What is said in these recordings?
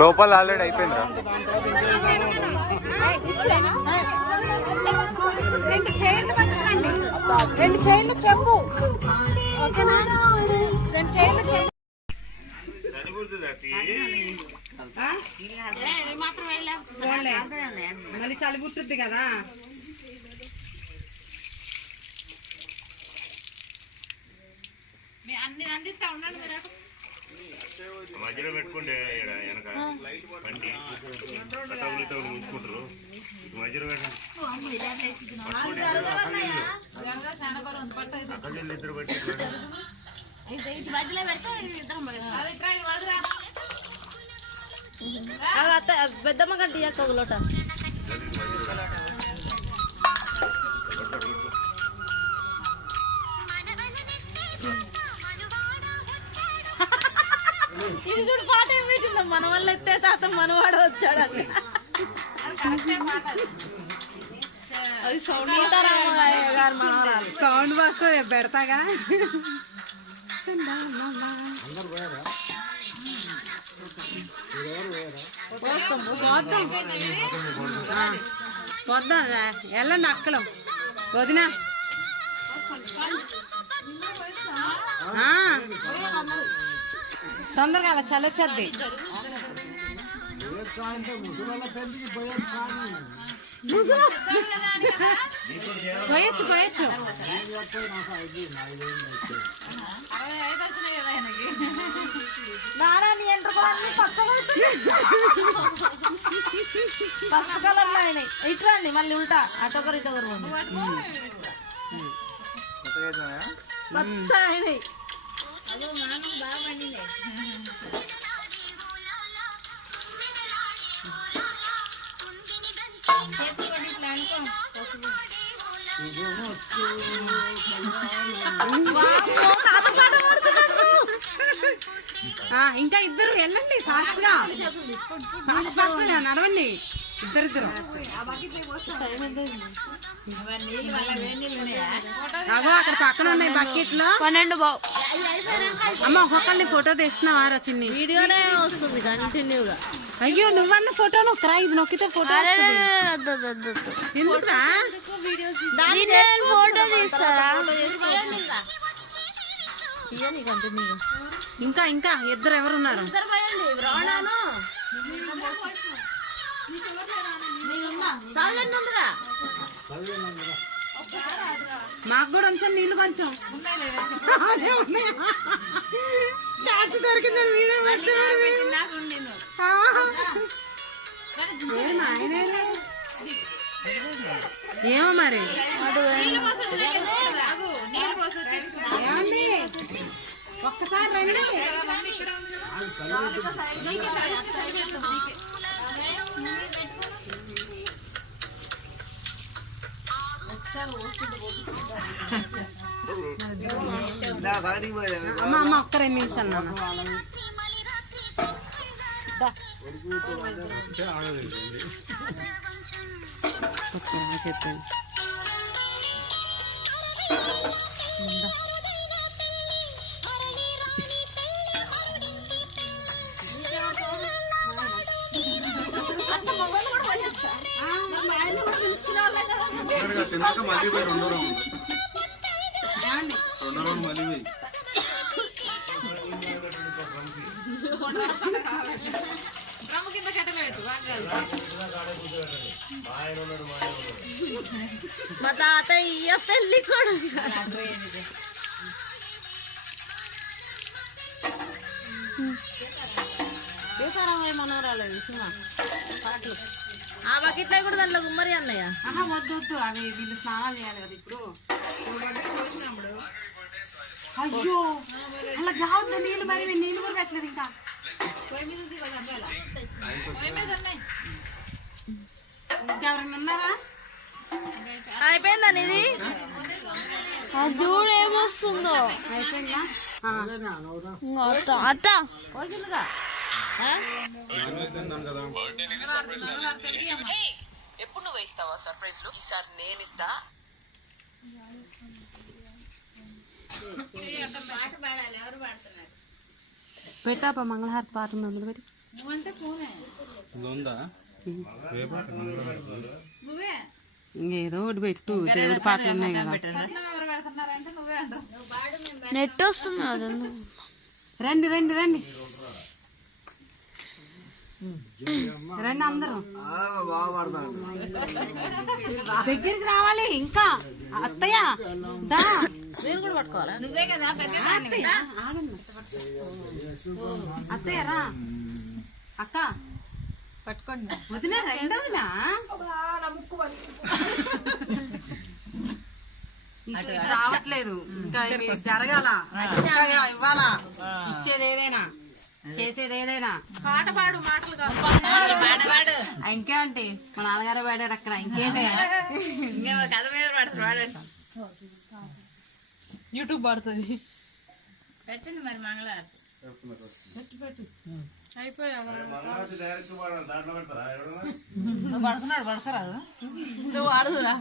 లోపల ఆల్రెడీ అయిపోయిందిరా. రెండు చైర్లు చెప్పు ఓకేనా? రెండు చైర్లు చెప్పు. మళ్ళీ చలి పుట్టుద్ది కదా. మధ్యలో పెట్టుకుంటే వెనక బండి ఉంచుకుంటారు. మధ్యలో పెట్టండి. ఇద్దరు బట్టి పెద్దమ్మ గంట లోట ఇంజుడు పాట ఏం పెట్టిందో మన వల్ల ఎత్తే తాత మనవాడు వచ్చాడండి. అది సౌండ్ బాక్స్ పెడతాగా. వద్దాం వెళ్ళండి అక్కలం వదినా. తొందరగా అలా చల్లొచ్చద్ది. పోయొచ్చు పోయొచ్చు. ఫస్ట్ కలర్ లో అయినాయి. ఇట్రండి మళ్ళీ ఉల్టా అటొకరు ఇటొకరు పచ్చ అయినాయి. ఇంకా ఇద్దరు వెళ్ళండి ఫాస్ట్ గా. ఫాస్ట్ గా నడవండి ఇద్దరిద్దరు. అగో అక్కడ పక్కన ఉన్నాయి బకెట్లు. 12 బావు. అమ్మ ఒక్కొక్కరిని ఫోటో తీస్తున్నావారా చిన్ని? వీడియోనే వస్తుంది కంటిన్యూగా. అయ్యో నువ్వన్న ఫోటో నొక్కరా. ఇది నొక్కితే ఫోటో ఎందుకురా? ఫోటో తీస్తారా? ఇంకా ఇంకా ఇద్దరు ఎవరున్నారు? మాకు కూడా కొంచెం నీళ్ళు కొంచెం చాచి దొరికిందని వీడియో ఏమో మరి. ఏమండి ఒక్కసారి రండి. అమ్మ అమ్మ ఒక్క 2 నిమిషాలు నాన్న. చెప్పండి. తిన్నాక మళ్ళీ పోయి రెండో రౌండ్ మళ్ళీ పోయి మా తాతయ్య పెళ్లి కొడుకు. సీతారామయ్య మనోరాలేదు సినిమా పాటలు. ఆ బకెట్లో కూడా దాంట్లో గుమ్మరి అన్నయ్య. వద్దు వద్దు అవి వీళ్ళు స్నానాలు చేయాలి కదా ఇప్పుడు. అయ్యో అలా కావద్దు నీళ్ళు. మరి నీళ్ళు కూడా పెట్టలేదు ఇంకా. ఇంకెవరైనా ఉన్నారా? అయిపోయిందా ఇది? చూడు ఏమొస్తుందో. అయిపోయిందా? అత్త ఎప్పుడు నువ్వు ఇస్తావా సర్ప్రైజ్లు? ఈసారి నేను ఇస్తా. పెట్టాపా మంగళహారతి పాట మొదలు పెట్టి. ఇంకేదో ఒకటి పెట్టు, దేవుడి పాటలు ఉన్నాయి కదా. నెట్ వస్తుంది అదన్నా. రండి రండి రండి రండి అందరూ దగ్గరికి రావాలి. ఇంకా అత్తయ్య దా, నేను కూడా పట్టుకోవాలా? అత్తయ్య ఆగండి. అత్తయ్య రా. అక్క పట్టుకోండి. వదిన రెండోదినా రావట్లేదు. ఇంకా ఇవి జరగాల, ఇంకా ఇవ్వాలా, ఇచ్చేది ఏదైనా, చేసేది ఏదైనా. పాట పాడు, మాటలు ఇంకేంటి మా నాన్నగారు పాడారు అక్కడ. ఇంకేంటి కథ మీద పడతారు వాడండి. యూట్యూబ్ పడుతుంది. పెట్టండి మరి మంగళారతి. పడుతున్నాడు, పడతారా? నువ్వు వాడుదురా.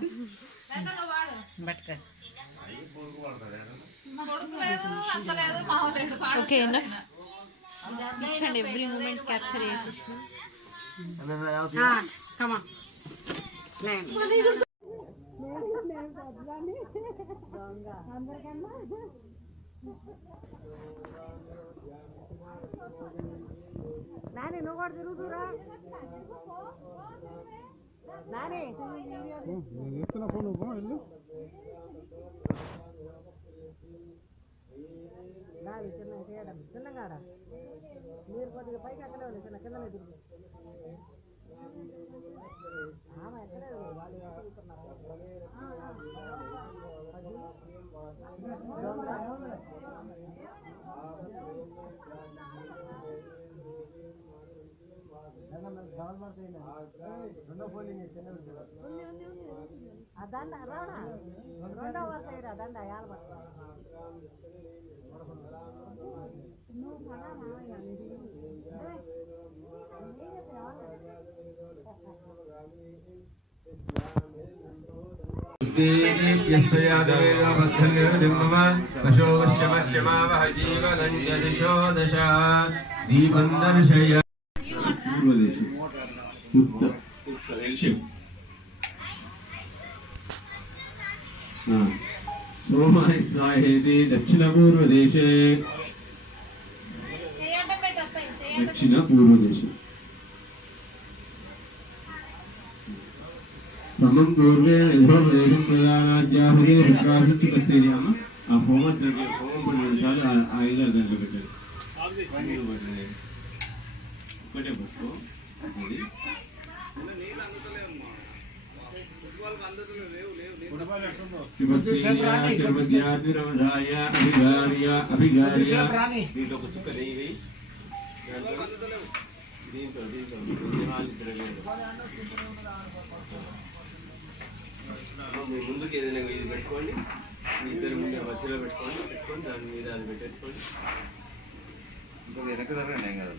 ఓకే ఇచ్చండి. ఎవ్రీ మూమెంట్ క్యాప్చర్ చేసేసి కమా నాని నువ్వు కూడా తిరుగుతురా. నాని చిన్నగాడ మీరు కొద్దిగా పైకి అక్కడే ఉంది, చిన్న కిందనే తిరుగు. ఎక్కడే వాళ్ళు అదండ రావడా రెండో వరుస అదండ యాలబట్ట सोमाय स्वाहेति दक्षिणपूर्वदेशे समं पूर्वे यथोपदेशं प्रदानाद्याहुरे प्रकाशितुकस्तेर्याम आ होमद्रव्य होमं निमिषाలు 5 గంటలు పెట్టండి. ఒకటే పట్టుకో. అది దీంట్లో ఒక చుక్క నెయ్యి దీంట్లో ముందుకు ఏదైనా ఇది పెట్టుకోండి, మీ ఇద్దరు ముందే మధ్యలో పెట్టుకొని దాని మీద అది పెట్టేసుకోండి. వెనక జరగండి ఏం కాదు.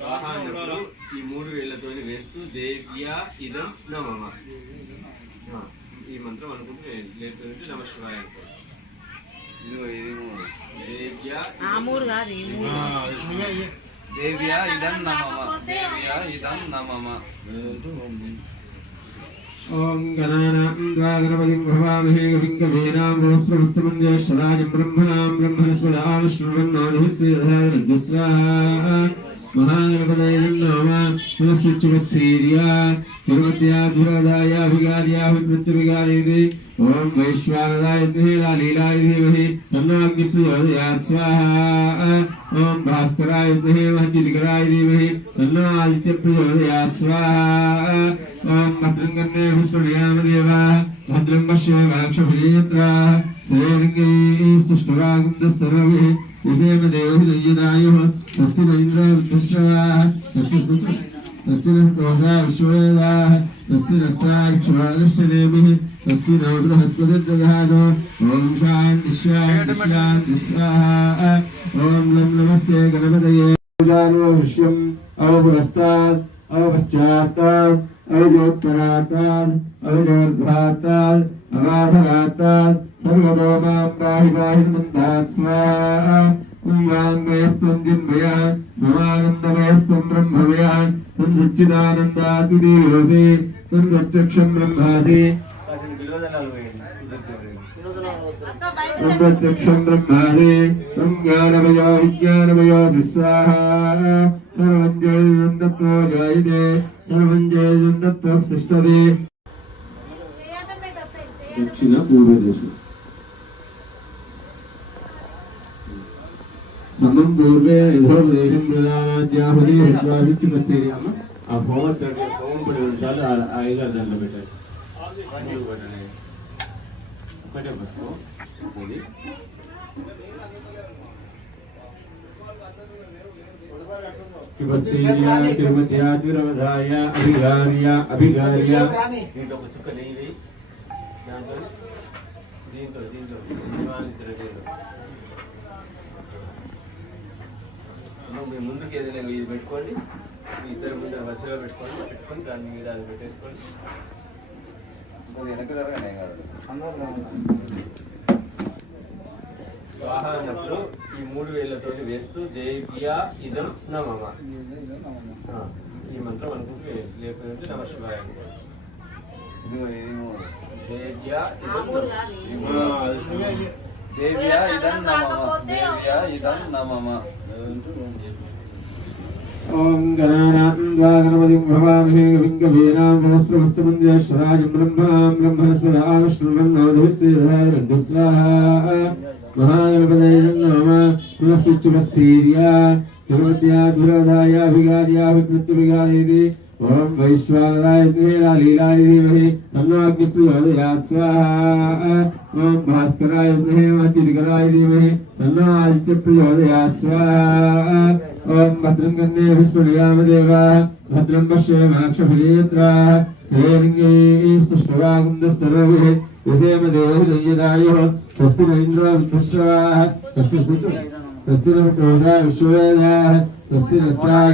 వాహనప్పుడు ఈ 3 వేళ్లతో వేస్తూ దేవ్యా ఇదం నమః ఈ మంత్రం అనుకుంటూ లేకపోతే నమ శివాయ అనుకోండి. దేవ్యా దేవ్యా ఇదం నమః దేవ్యా ఇదం నమః. ఓం గణానాం గణపతిం భవామహే కవిం కవీనాం సహస్రమస్తమం జ్యేష్ఠరాజం బ్రహ్మణాం బ్రహ్మణస్పదాం శృణ్వన్నోదిస్వాహా महागणपतये नमः नमस्विच्चुपस्थीर्या सर्वत्याभिरोधायाभिगार्याभिमृत्युविगारिति ओम वैश्वानराय लीलाय धीमहि तन्नाग्निप्रचोदयात् स्वाहा ओम भास्कराय महद्युतिकराय धीमहि तन्नो आदित्यप्रचोदयात् स्वाहा ओम भद्रं कर्णे पुष्पणयामदेवः भद्रं पश्येमाक्षभिनेत्राः श्रेयर्गैस्तुष्टवागुन्दस्तरभिः विषयमदेवहिदय्यदायुः तस्य महीन्द्रवृद्धश्रवाः तस्य नः विश्ववेदाः तस्य नस्ताक्षवादश्चनेमिः तस्य नो बृहत्पतिर्दधातो ॐ शान्ति शान्ति शान्ति स्वाहा ॐ लं नमस्ते गणपतये पूजानुविष्यम् अवपुरस्तात् अवपश्चात्तात् अविजोत्तरात्तात् अविजोर्ध्वात्तात् अवाधरात्तात् सर्वतो मां पाहि पाहि मन्दात् स्वाहा वाङ्मयस्त्वं जिन्मया ममानन्दमयस्त्वं ब्रह्ममया त्वं सच्चिदानन्दातिदेवसि त्वं सच्चक्षं ब्रह्मासि त्वं प्रत्यक्षं ब्रह्मासि त्वं ज्ञानमयो विज्ञानमयो स्वाहा सर्वं जयं तत्त्वो जायते सर्वं जयं तत्त्वो सृष्टते दक्षिण पूर्वदेशम् समं पूर्वे यथोपदेशं प्रदानाद्याहुति हत्वासिच्युपस्ते ఆ ఫోన్ ఫోన్ పడి ఉండాలి ఆ ఐదారు దాంట్లో పెట్టాలి ఒకటే పట్టుకో అది చివస్తేర్యా చిరుమధ్యాద్విరవధాయ అభిగార్య అభిగార్య దీంట్లో ఒక చుక్క నెయ్యి వేయి దాంట్లో దీంట్లో మీరు ముందుకు ఏదైనా ఇది పెట్టుకోండి మీ ఇద్దరు ముందర మధ్యలో పెట్టుకొని దాని మీద అది పెట్టేసుకోండి వెనక జరగనే కాదు స్వాహ అన్నప్పుడు ఈ 3 వేళ్ళతో వేస్తూ దేవ్యా ఇదం నమః ఈ మంత్రం అనుకుంటూ లేకపోతే నమ శివాయ దేవ్యా ఇదం నమః ఓం గణానాత్మా గణపతిం భవామహే వింగవేనాం సహస్రమస్తమంజశ్వరాజం బ్రహ్మణాం బ్రహ్మణస్పదావిష్ణుర్వన్నోదవిస్సేదారంగస్వాహా మహాగణపతయే నమః పునశ్చిచ్చుపస్థీర్యా చిరుమధ్యాద్విరోధాయ అభిగార్యాభికృత్యభిగారేది ఓం వైశ్వానరాయ లీలాయ ధీమహి తన్నోగ్నిప్రచోదయాత్ స్వాహా ఓం భాస్కరాయ మహేమత్యుదికరాయ ధీమహి తన్నో ఆదిత్యప్రచోదయాత్ స్వాహా ఓం భద్రం కన్నే విష్ణుయామదేవా భద్రం పశ్యేమాక్షభినేత్రాः శ్రేయంగైస్తుష్టవాగుందస్తరోభిः విషేమదేవహిదయ్యదాయుः స్వస్తి నైంద్రో విద్యుశ్రవాः స్వస్తి నః క్రోధా విశ్వవేదాः స్వస్తి నష్టాः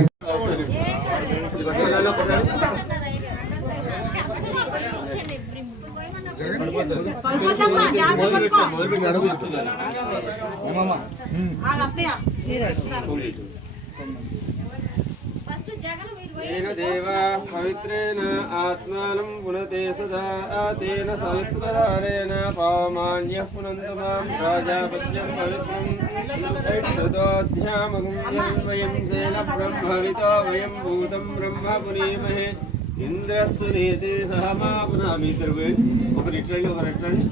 దేవా పవిత్రేణ ఆత్మానం పునతే సదా తేన సవిత్రధారేణ పావమాన్యః పునంతు మాం రాజాపత్యం పవిత్రం తదోధ్యామగుం యన్వయం తేన బ్రహ్మవితో వయం భూతం బ్రహ్మ పునీమహే ఇంద్రస్సునేతి సహ మా పునః మీ ఇద్దరు ఒకరు ఇట్లండి ఒకరు ఇట్లండి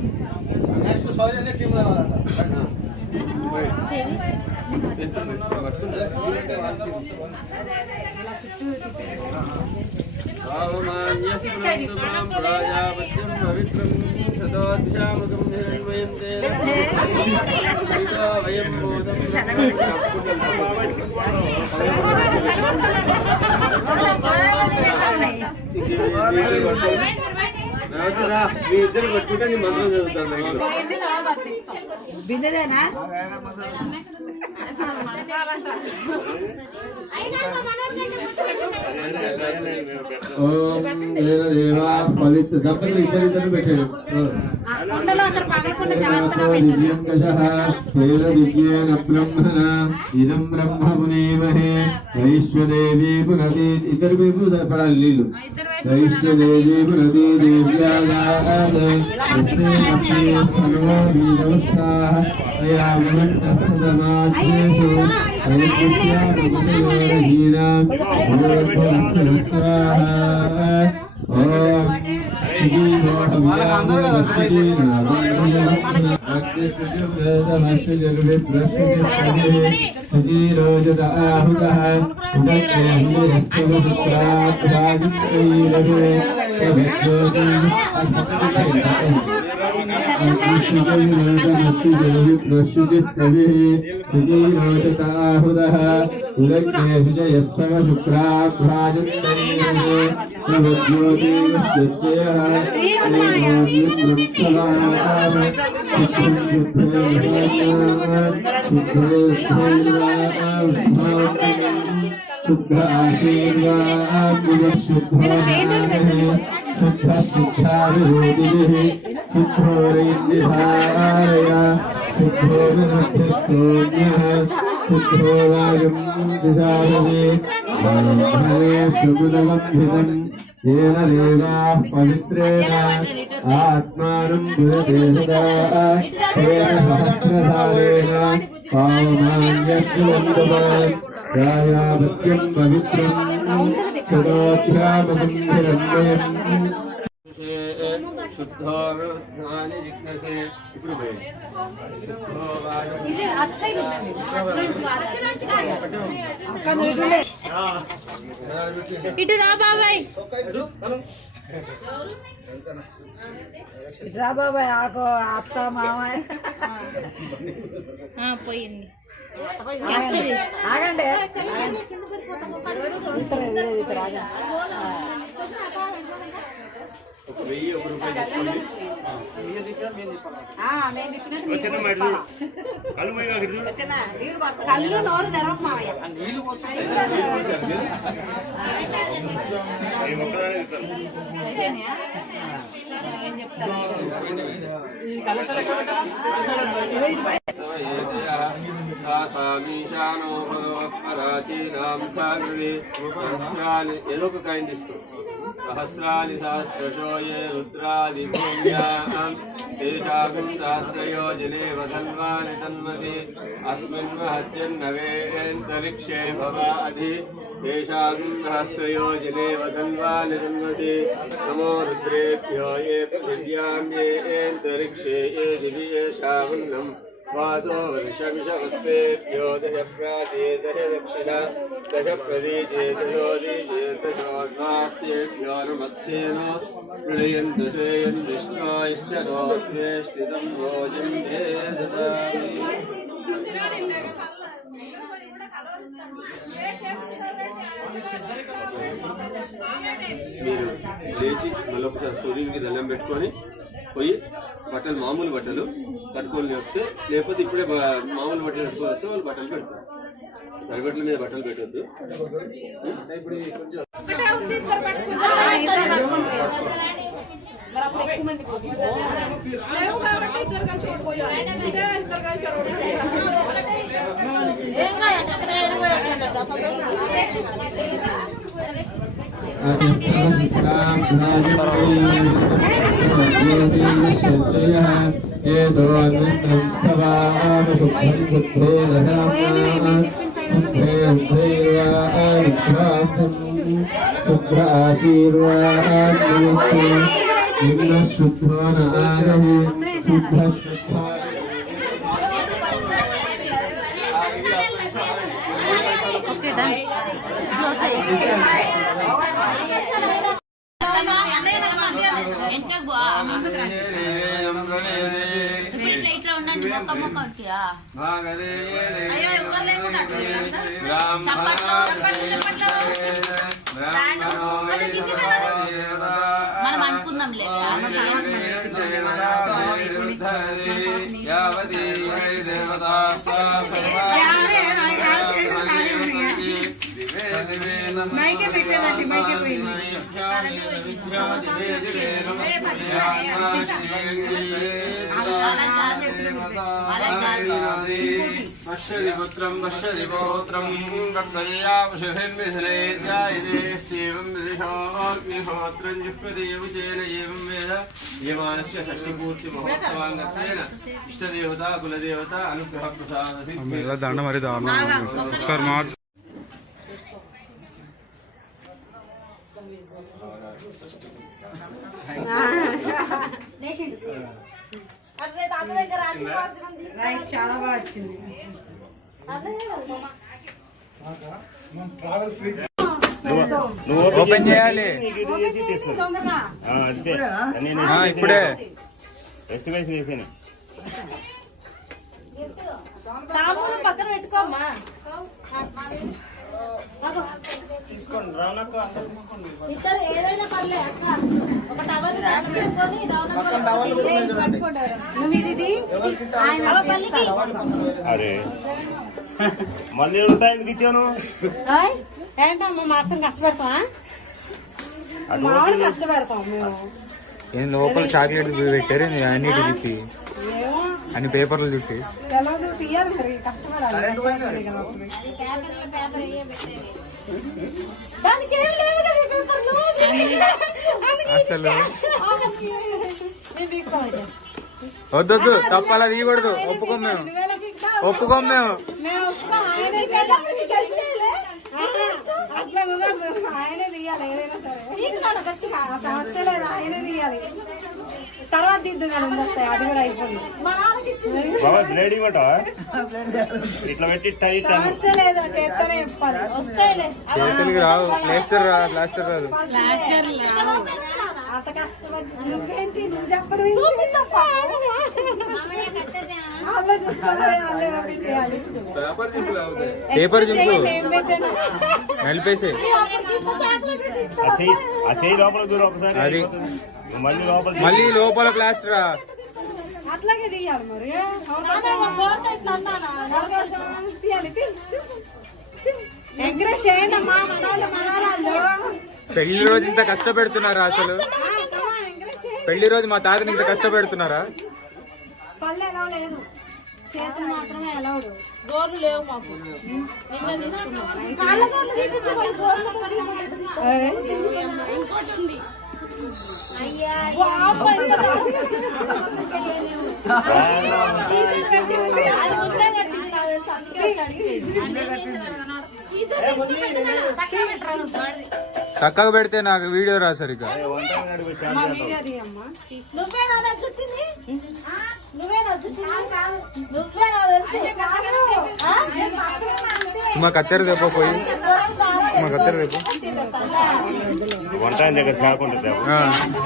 పావమాన్యః పునంతు మాం రాజాపత్యం పవిత్రం తదోధ్యామగుం యన్వయం తేన బ్రహ్మవితో వయం భూతం మీ ఇద్దరు పట్టుకుంటే నీ మంత్రం చదువుతాను బిందెదేనా ఓం దేవా పవిత్ర దంపతులు ఇద్దరిద్దరు పెట్టారు దివ్యేన బ్రహ్మణ ఇదం బ్రహ్మ పునీమహే వైశ్వదేవి పునతి ఇద్దరు వైపు పడాలి నీళ్ళు వైశ్వదేవి పునతి शुद्ध आशीर्वाद शुद्ध शुद्धाभिभूतिः शुद्धोरिन्दिधारया शुद्धो विनष्टिः शुद्धो वायुं दिशामहे ब्रह्मणे सुमृतगम्भितं येन देवाः पवित्रेण आत्मानं पुरते सदा तेन सहस्रधारेण पावमान्यस्वन्दमान् ध्यायामत्यं पवित्रं तदोऽध्यामसंहिरण्मयम् శుద్ధోర్ధాని జిజ్ఞసే ఇప్పుడు ఇటు రా బాబాయ్ రా బాబాయ్ ఆకు అత్త మామయ్య పోయింది ఆగండి ఒక 1000 రూపాయలు తీసుకోండి. కళ్ళు నోరు తెరవకు మామయ్య ఏదో ఒక కాయిన్ తీసుకో సహస్రాని సహస్రశో ఏ రుద్రాదిభూమ్యాం తేషాగం దాస్రయోజనే వధన్వాని తన్మసి అస్మిన్ మహత్యన్నవేంతరిక్షే భవాధి తేషాగం సహస్రయోజనే వధన్వాని తన్మసి నమో రుద్రేభ్యో ఏ పృథివ్యాం ఏంతరిక్షే ఏ దివి ఏషావన్నం वादो वृषमिषमस्तेभ्यो दशप्राचे दशदक्षिण दशप्रदीचे दशोदीचे दशोर्वास्तेभ्यो नमस्ते नो प्रलयन्तु ते यन्विष्णायश्च नो द्वेष्टितं भोजं ते ददामि మీరు లేచి మళ్ళీ ఒకసారి సూర్యునికి దండం పెట్టుకొని పోయి బట్టలు మామూలు బట్టలు కట్టుకొని వస్తే లేకపోతే ఇప్పుడే మామూలు బట్టలు కట్టుకొని వస్తే వాళ్ళు బట్టలు పెడతారు తడిబట్టల మీద బట్టలు పెట్టొద్దు ఇట్లా ఉండండి మొక్క మొక్క ఉంటాయా మనం అనుకుందాం పశ్యది పుత్రం పశ్యది పౌత్రం కర్తవ్యాపశుభిర్మిథులైత్యాయిదేవం విదిశోగ్నిహోత్రం జిహ్వతి యముచేన ఏవం వేద యమానస్య షష్ఠీపూర్తి మహోత్సవాంగత్వేన ఇష్టదేవత కులదేవత అనుగ్రహ ప్రసాదసి దండ మరి దారుణం ఒకసారి మార్చు చాలా బాగా వచ్చింది ఓపెన్ చేయాలి ఇప్పుడే ఎస్టిమేషన్ వేసాను పక్కన పెట్టుకోమ్మా ఇద్దరు ఏదైనా పర్లే అక్క ఒక టవల్ చేసుకొని నువ్వు ఇది అరే మళ్ళీ ఉంటాయి ఇచ్చాను ఏంటమ్మా మా అర్థం కష్టపడతావా మామూలు కష్టపడతాం మేము లోపల చాక్లెట్ పెట్టారు అన్నిటి అన్ని పేపర్లు చూసి ఎలాగో తీయాలి మరి కష్టపడాలి దానికి ఏం లేవు కదా ఈ పేపర్లు. అసలు వద్దొద్దు తప్పాలా తీయకూడదు. ఒప్పుకోం మేము, ఒప్పుకోం మేము. అట్లా ఆయనే తీయాలి ఏదైనా సరే సమస్య లేదు ఆయనే తీయాలి. తర్వాత దిద్దుగానే వస్తాయి అది కూడా అయిపోయింది. బాబా బ్లేడ్ ఇవ్వటా ఇట్లా పెట్టి టైట్ సమస్య లేదు చేస్తూనే చెప్పాలి వస్తాయిలే. చేతులకి రావు, ప్లాస్టర్ రాదు. అంత కష్టపడి నువ్వేంటి నువ్వు చెప్పడం పేపర్ చింపు నలిపేసి ఆ చేయి లోపల దూరం ఒకసారి అది మళ్ళీ లోపల ప్లాస్టరా. అట్లాగే తీయాలి మరి ఎంకరేజ్ చేయండి అమ్మా మనవాళ్ళు. పెళ్లి రోజు ఇంత కష్టపెడుతున్నారా అసలు? పెళ్లి రోజు మా తాతని ఇంత కష్టపెడుతున్నారా? పళ్ళు ఎలా లేదు, చేతులు మాత్రమే ఎలా గోర్లు లేవు మాకు. నిన్న తీసుకున్నాం. ఇంకోటి ఉంది. చక్కగా పెడితే నాకు వీడియో రా సరిగ్గా. సుమా కత్తెర తెప్ప పోయి, సుమా కత్తెర తెప్పు. వంట దగ్గర షాక్ ఉంటుంది.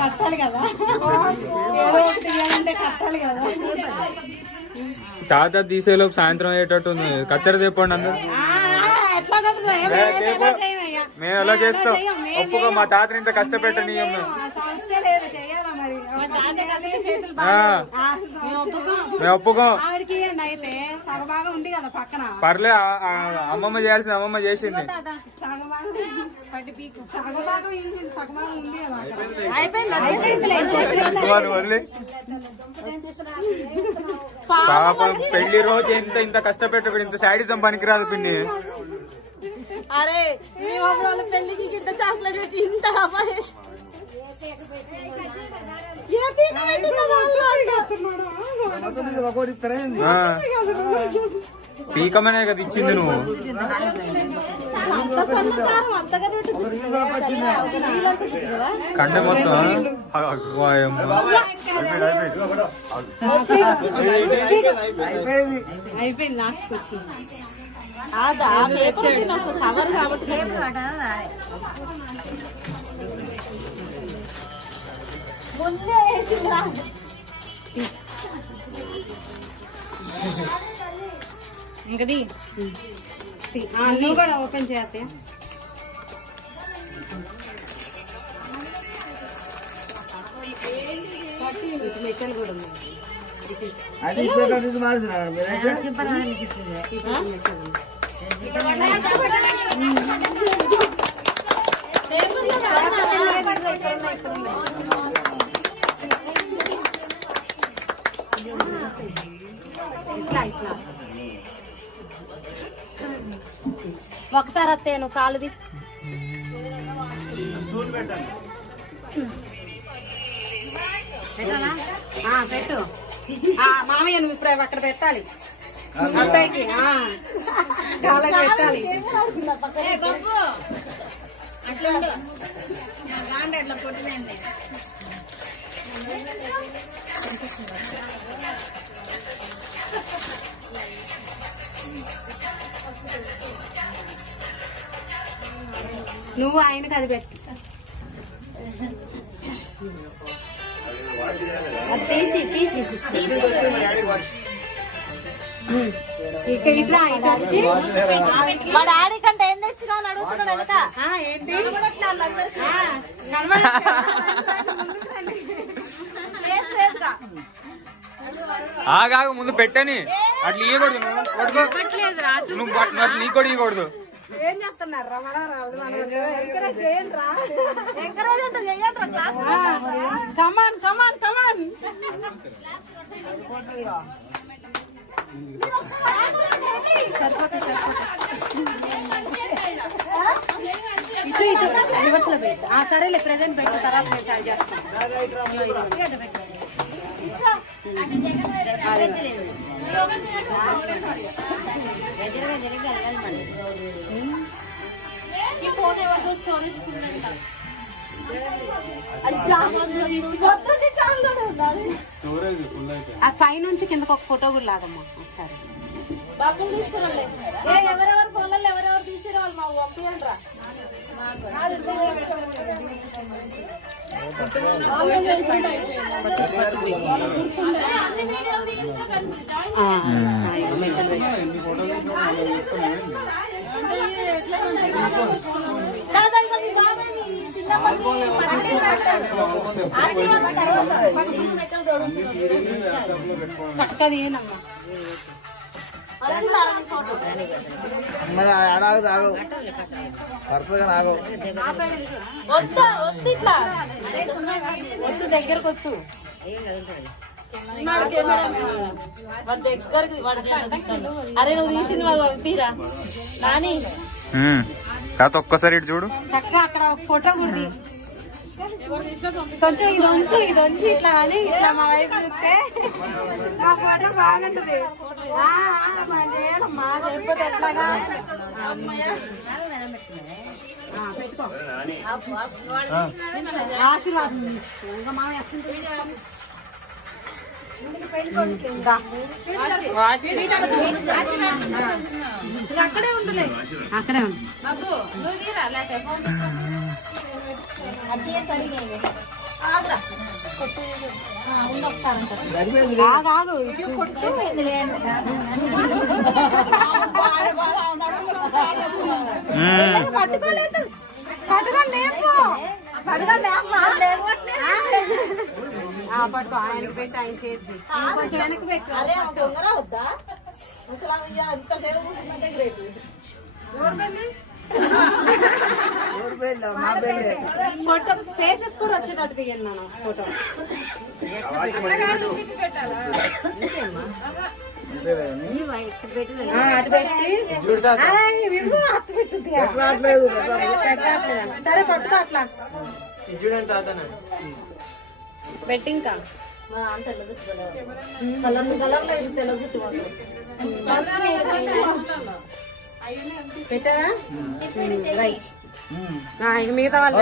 కట్టాలి కదా, కట్టాలి కదా. తాత తీసేలోపు సాయంత్రం అయ్యేటట్టు ఉంది. కత్తెర తెప్పండి అందరు. మేము ఎలా చేస్తాం? ఒప్పుకో, మా తాతని ఇంత కష్టపెట్టని మేము ఒప్పుకోం. పర్లే, అమ్మమ్మ చేయాల్సిన అమ్మమ్మ చేసింది. పాపం పెళ్లి రోజు ఇంత కష్టపెట్టబడి ఇంత శాడిజం పనికిరాదు పిన్ని. అరే మేము అప్పుడు వాళ్ళ పెళ్లికి ఇంత చాక్లెట్ పెట్టి ఇంత డబ్బా చేసి పీకమనే కదా ఇచ్చింది నువ్వు. కండ మొత్తం అయిపోయింది లాస్ట్ వచ్చి కవర్ కాబట్టి ముందే వేసిందిరా. ఇంకది నువ్వు కూడా ఓపెన్ చేస్తే మెచ్చలు కూడా ఉన్నాయి. ఒకసారి వస్తే నువ్వు కాలుది పెట్టు. మామయ్య నువ్వు ఇప్పుడు అక్కడ పెట్టాలి, అత్తయ్యకి కాళ్ళకి పెట్టాలి. అట్లా పొట్టిపోయింది. నువ్వు ఆయనకి అది పెట్టు. ఇట్లా మా డాడీ కంటే ఏం తెచ్చినా అని అడుగుతున్నాడు వెనక. ఏంటి ఆగాగు ముందు పెట్టని అట్లా ఇవ్వకూడదు. నువ్వు అట్లా నీ కూడా ఇవ్వకూడదు. ఏం చేస్తున్నారు రా మనవరాలు? ఎంకరేజ్ చేయండి రా, ఎంకరేజ్ అంటే చెయ్యండి రా క్లాస్. కమాన్ కమాన్ కమాన్. ఇటు ఇటు రివర్స్లో పెట్టు. సరేలే ప్రెజెంట్ పెట్టు, తర్వాత మెసేజ్ చేస్తాను. ఆ పైనుంచి కిందకు ఒక ఫోటో కూడా లాగమ్మా ఒకసారి. ఎవరెవరు ఫోన్లలో ఎవరెవరు తీసిరా వాళ్ళు మాకు పంపించండి రా. చక్కది ఏనమ్మా వద్దు ఇట్లా వద్దు దగ్గరకు వద్దు అరే నువ్వు తీసింది మాకు పంపిరా నాని. కాదు ఒక్కసారి ఇటు చూడు. చక్క అక్కడ ఒక ఫోటో కూడా కొంచెం ఇది ఉంచి ఇట్లా అని ఇట్లా మా వైపు చూస్తే ఆ ఫోటో బాగుంటది. మా చెప్పదు ఎట్లాగా ఆశీర్వాదం అక్కడే ఉండలే అక్కడే ఉండు. పట్టుకోలేదు పట్టుకో ఆయనకు పెట్టి ఆయన చేసి కొంచెం వెనక్కి పెట్టు. ఫోటో ఫేసెస్ కూడా వచ్చేటట్టు దిగాను నాన్న ఫోటో. అటు పెట్టి సరే పట్టుకో అట్లా పెట్టి ఇంకా పెట్టదా మిగతా వాళ్ళు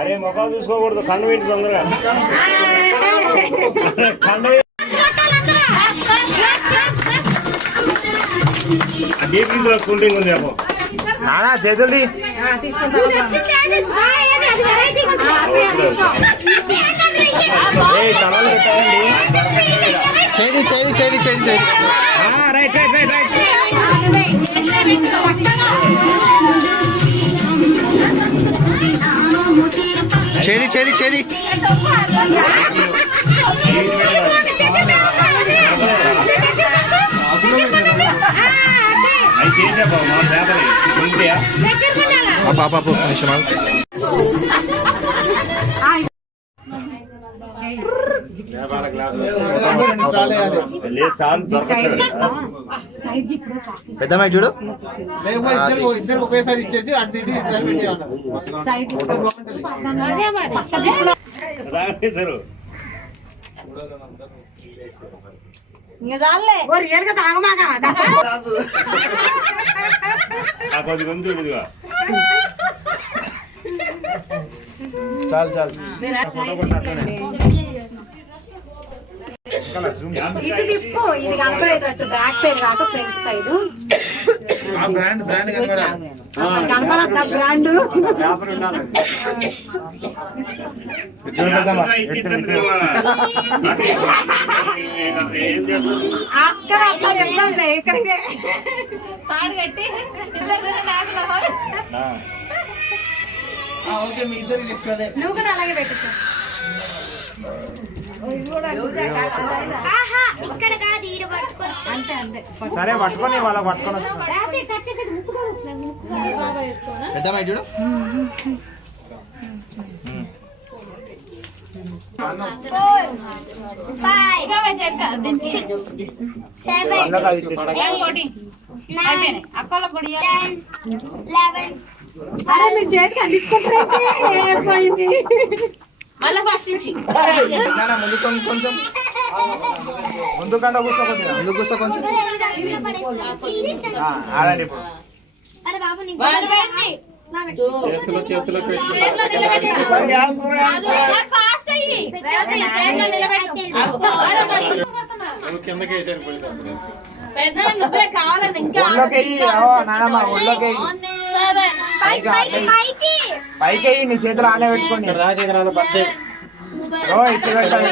అరే ముఖాలు చూసుకోకూడదు, కన్ను పెట్టి తొందరగా కన్ను డీప్ ఫ్రీజ్ లో కూల్ డ్రింక్ ఉంది. అప్పు నానా చేతులది తలలు పెట్టాయండి. చేది చేది చేది చేది చేది రైట్ రైట్ రైట్ రైట్ చేది చేది చేది అవి చేసా మా పేపర్ ఉంటయా పాప నిమిషం పెద్ద మైక్ చూడు. ఇద్దరు ఒకేసారి ఇచ్చేసి అటు ఇటు రియల్ గా తాగమాగా కొద్ది కొంచెం ఇదిగా చాలు చాలు. ఇటు తిప్పు, ఇది కనపడేటట్టు బ్యాక్ సైడ్ కాక ఫ్రంట్ సైడ్ కనపడద్దా బ్రాండ్. అక్కడ అట్లా చెప్పాలి ఇక్కడికే పాడు కట్టి ఓకే మీ ఇద్దరు నువ్వు కూడా అలాగే పెట్టు. అంతే అంతే సరే పట్టుకొని వాళ్ళకి పట్టుకొని వచ్చి పెద్దమ్మాయి చూడు అక్కల కొడి అరే మీరు చేతికి అందించుకుంటారైతే పోయింది మళ్ళీ ఫస్ట్ నుంచి ముందు కొంచెం ముందుకంటే కూర్చో కొద్దిగా ముందు కూర్చో కొంచెం ఆడండి ఇప్పుడు చేతిలో చేతిలో ఫాస్ట్ అయ్యి కిందకి వేసారు పెద్ద నువ్వే కావాలండి ఇంకా నానమ్మ ఒళ్ళోకి పైకి నీ చేతులు ఆనే పెట్టుకోండి ఇట్లా పెట్టాలి